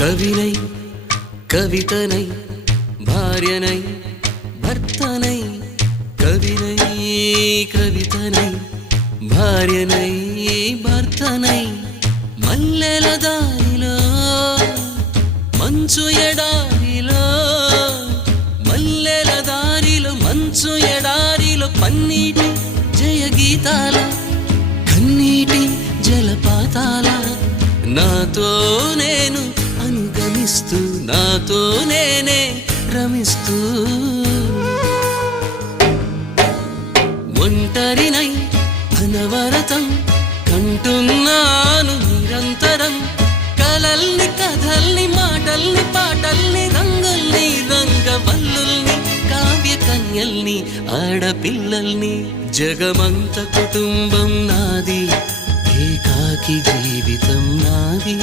కవినై కవితనై భార్యనై భర్తనై కవినై కవితనై భార్యనై భర్తనై మల్లెల దారిలో మంచు ఎడారిలో మల్లెల దారిలో మంచు ఎడారిలో పన్నీటి జయగీతాల కన్నీటి జలపాతాల నాతో నేను అనుగమిస్తూ నాతో నేనే రమిస్తూ ఒంటరినై అనవరతం కంటున్నాను నిరంతరం కలల్ని కథల్ని మాటల్ని పాటల్ని రంగుల్ని రంగవల్లుల్ని కావ్య కన్యల్ని ఆడపిల్లల్ని జగమంత కుటుంబం నాది ఏకాకి జీవితం నాది